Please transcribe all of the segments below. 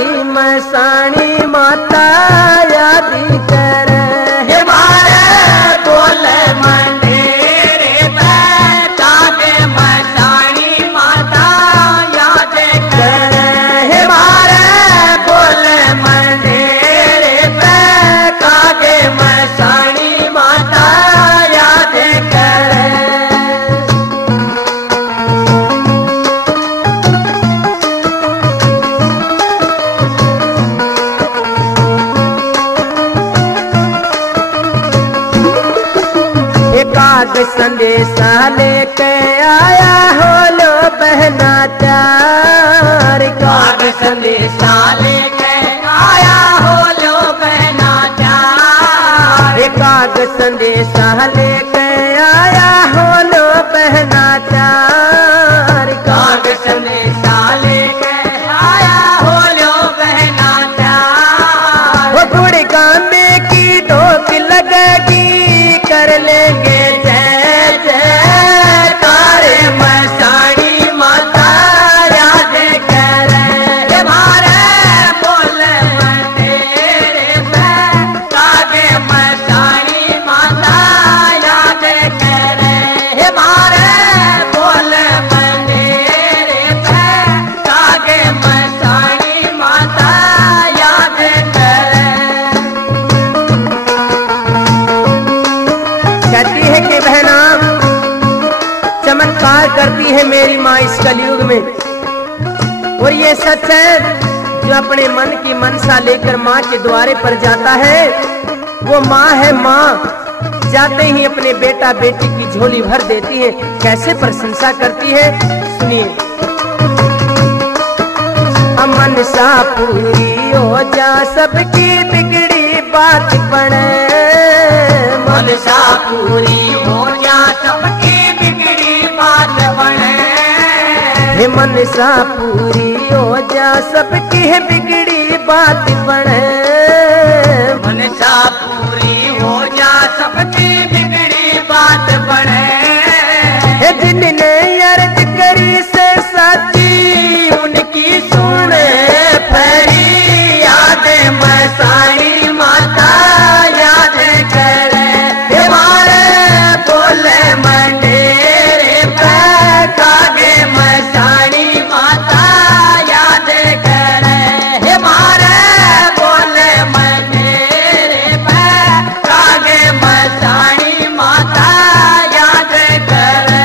यादी मसाणी माता यादी करे मारे बोल मंडेरे पे कागे मसाणी माता याद करे मारे बोल मंडेरे पे कागे मसाणी माता याद करे। काग संदेशा लेके आया हो लो बहना चार काग संदेशा लेके आया हो लो बहना चार काग संदेशा लेके आया हो लो बहना चार काग संदेशा लेके आया हो लो बहना चार वो गुड़गा में की डोक लगेगी कर लेंगे चमत्कार करती है मेरी माँ इस कलयुग में। और ये सच है, जो अपने मन की मनसा लेकर माँ के द्वारे पर जाता है वो माँ है माँ। जाते ही अपने बेटा बेटी की झोली भर देती है। कैसे प्रशंसा करती है सुनिए। मनसा पूरी हो जा सबकी बिगड़ी बात पड़े मनसा पूरी हो जा सबकी बिगड़ी बात पड़े मनसा पूरी हो जा सबकी बिगड़ी बात पड़े मनसा पूरी हो जा सबकी बिगड़ी बात पड़े जिनने अर्ज करी से साची उनकी सुने फरी याद मसाणी माता याद करे मारे बोले मंडेरे पे कागे मसाणी माता याद करे मारे बोले मंडेरे पे कागे मसाणी माता याद करे।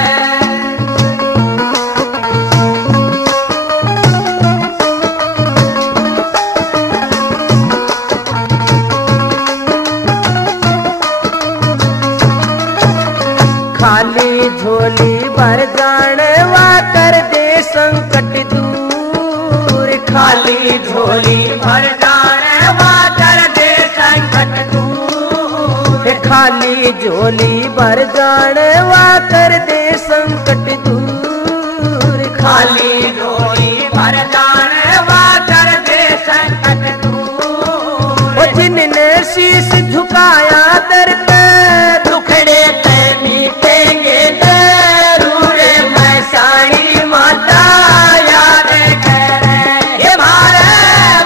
खाली झोली भर जाने वा कर दे संकट दूर खाली झोली भर जाने वा कर दे संकट दूर खाली झोली भर जाने वा कर दे संकट दूर खाली झोली भर जाने वा कर दे संकट दूर जिनने शीश झुकाया दर पे दुखड़े ते मीटेंगे जरूर मसाणी माता याद करे मारे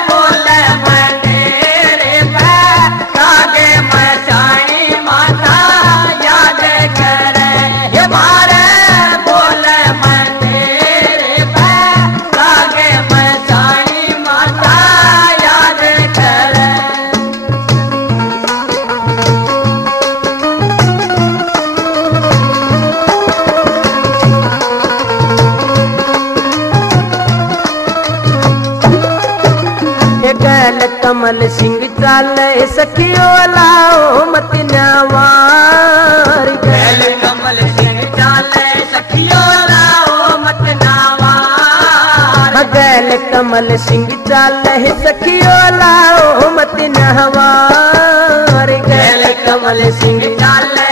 बोले मंडेरे पे कागे मसाणी माता याद करे मारे बोले मंडेरे पे कागे मसाणी माता याद करे। गैल कमल सिंह चाले सखियो लाओ मत नवार गैल कमल सिंह चाले सखियो लाओ मत नवार गैल कमल सिंह चाले सखियो लाओ मत नवार गैल कमल सिंह चाले